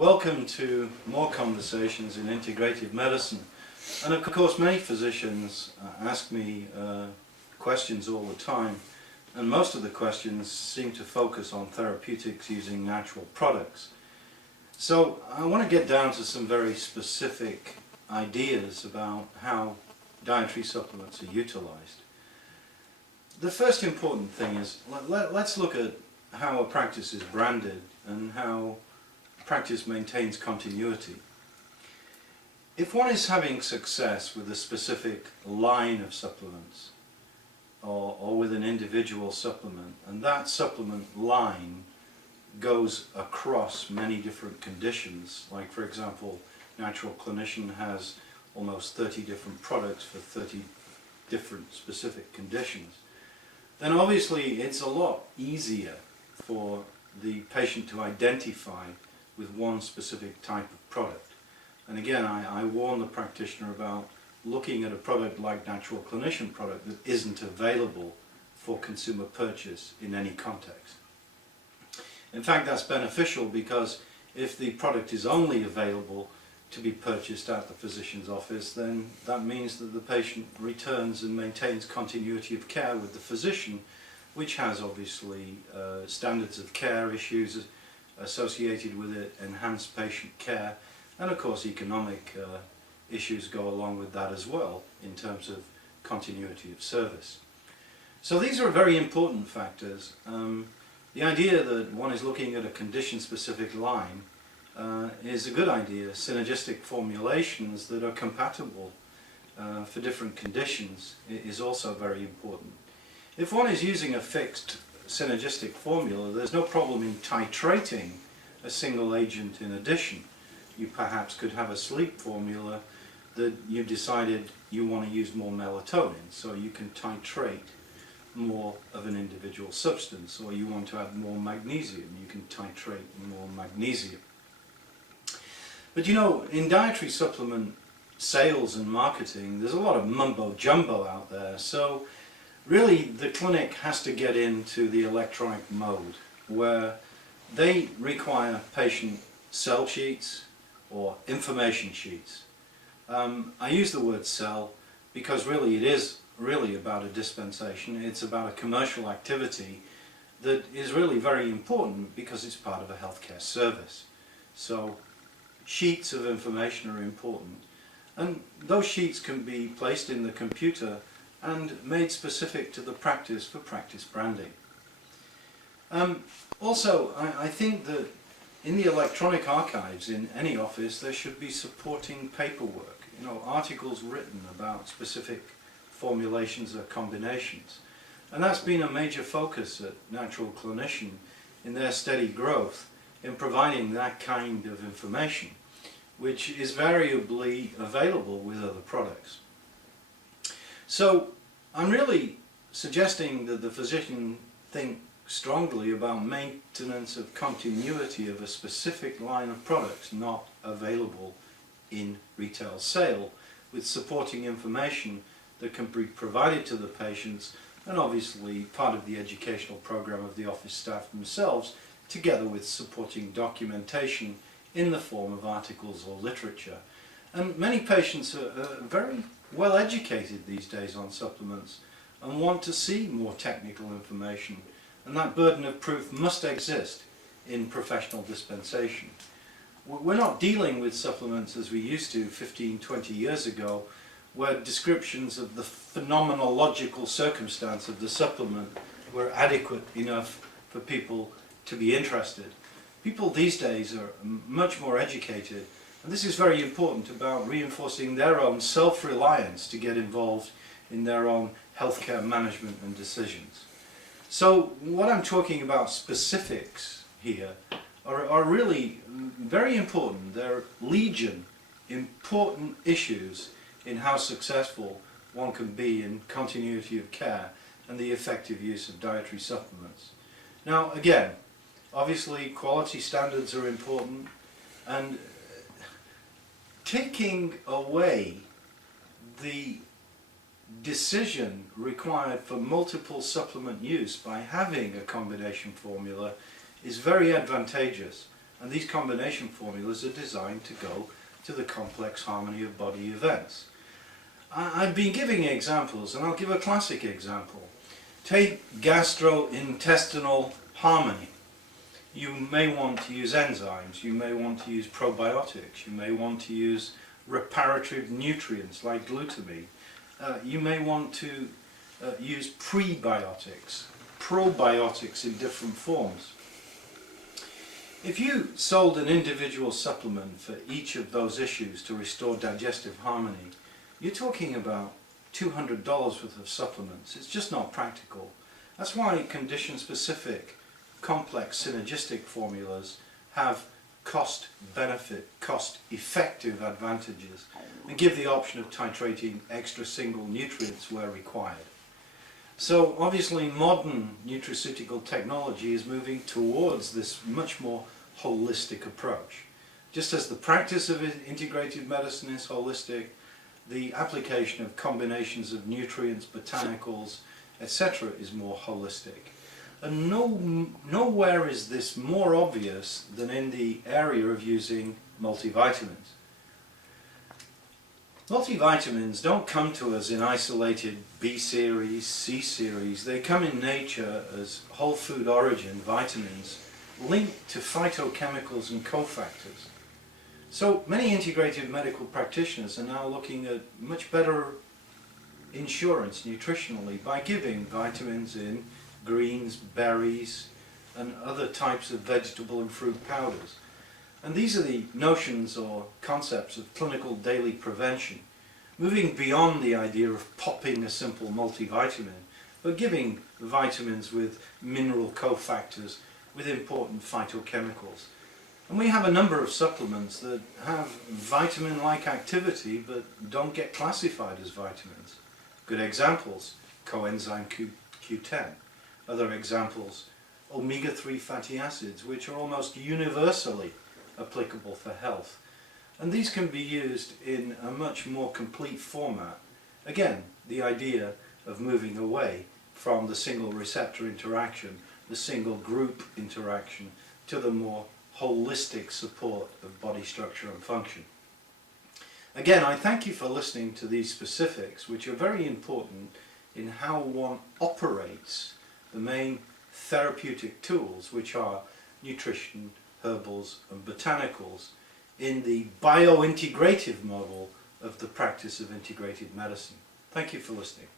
Welcome to more conversations in integrative medicine. And of course many physicians ask me questions all the time, and most of the questions seem to focus on therapeutics using natural products. So I want to get down to some very specific ideas about how dietary supplements are utilized. The first important thing is let's look at how a practice is branded and how practice maintains continuity. If one is having success with a specific line of supplements or with an individual supplement, and that supplement line goes across many different conditions, like for example Natural Clinician has almost 30 different products for 30 different specific conditions, then obviously it's a lot easier for the patient to identify with one specific type of product. And again, I warn the practitioner about looking at a product like Natural Clinician product that isn't available for consumer purchase in any context. In fact, that's beneficial because if the product is only available to be purchased at the physician's office, then that means that the patient returns and maintains continuity of care with the physician, which has obviously standards of care issues associated with it, enhanced patient care, and of course economic issues go along with that as well in terms of continuity of service. So these are very important factors. The idea that one is looking at a condition-specific line is a good idea. Synergistic formulations that are compatible for different conditions is also very important. If one is using a fixed synergistic formula, there's no problem in titrating a single agent in addition. You perhaps could have a sleep formula that you've decided you want to use more melatonin, so you can titrate more of an individual substance, or you want to add more magnesium, you can titrate more magnesium. But you know, in dietary supplement sales and marketing, there's a lot of mumbo jumbo out there, so really the clinic has to get into the electronic mode where they require patient sell sheets or information sheets. I use the word sell because really it is really about a dispensation. It's about a commercial activity that is really very important because it's part of a healthcare service. So sheets of information are important, and those sheets can be placed in the computer and made specific to the practice for practice branding. Also, I think that in the electronic archives in any office there should be supporting paperwork, you know, articles written about specific formulations or combinations. And that's been a major focus at Natural Clinician in their steady growth in providing that kind of information, which is variably available with other products. So I'm really suggesting that the physician think strongly about maintenance of continuity of a specific line of products not available in retail sale, with supporting information that can be provided to the patients, and obviously part of the educational program of the office staff themselves, together with supporting documentation in the form of articles or literature. And many patients are very well educated these days on supplements and want to see more technical information, and that burden of proof must exist in professional dispensation. We're not dealing with supplements as we used to 15-20 years ago, where descriptions of the phenomenological circumstance of the supplement were adequate enough for people to be interested. People these days are much more educated, and this is very important about reinforcing their own self-reliance to get involved in their own healthcare management and decisions. So what I'm talking about specifics here are really very important. They're legion important issues in how successful one can be in continuity of care and the effective use of dietary supplements. Now again, obviously quality standards are important, and taking away the decision required for multiple supplement use by having a combination formula is very advantageous, And these combination formulas are designed to go to the complex harmony of body events. I've been giving examples, and I'll give a classic example. Take gastrointestinal harmony. You may want to use enzymes, you may want to use probiotics, you may want to use reparative nutrients like glutamine. You may want to use prebiotics, probiotics in different forms. If you sold an individual supplement for each of those issues to restore digestive harmony, you're talking about $200 worth of supplements. It's just not practical. That's why condition-specific, complex synergistic formulas have cost-benefit, cost-effective advantages and give the option of titrating extra single nutrients where required. So obviously modern nutraceutical technology is moving towards this much more holistic approach. Just as the practice of integrative medicine is holistic, the application of combinations of nutrients, botanicals, etc. is more holistic. And nowhere is this more obvious than in the area of using multivitamins. Multivitamins don't come to us in isolated B series, C series. They come in nature as whole food origin vitamins linked to phytochemicals and cofactors. So many integrative medical practitioners are now looking at much better insurance nutritionally by giving vitamins in greens, berries and other types of vegetable and fruit powders. And these are the notions or concepts of clinical daily prevention, moving beyond the idea of popping a simple multivitamin, but giving vitamins with mineral cofactors, with important phytochemicals. And we have a number of supplements that have vitamin-like activity but don't get classified as vitamins. Good examples, coenzyme Q10. Other examples, omega-3 fatty acids, which are almost universally applicable for health. And these can be used in a much more complete format. Again, the idea of moving away from the single receptor interaction, the single group interaction, to the more holistic support of body structure and function. Again, I thank you for listening to these specifics, which are very important in how one operates the main therapeutic tools, which are nutrition, herbals and botanicals, in the biointegrative model of the practice of integrative medicine. Thank you for listening.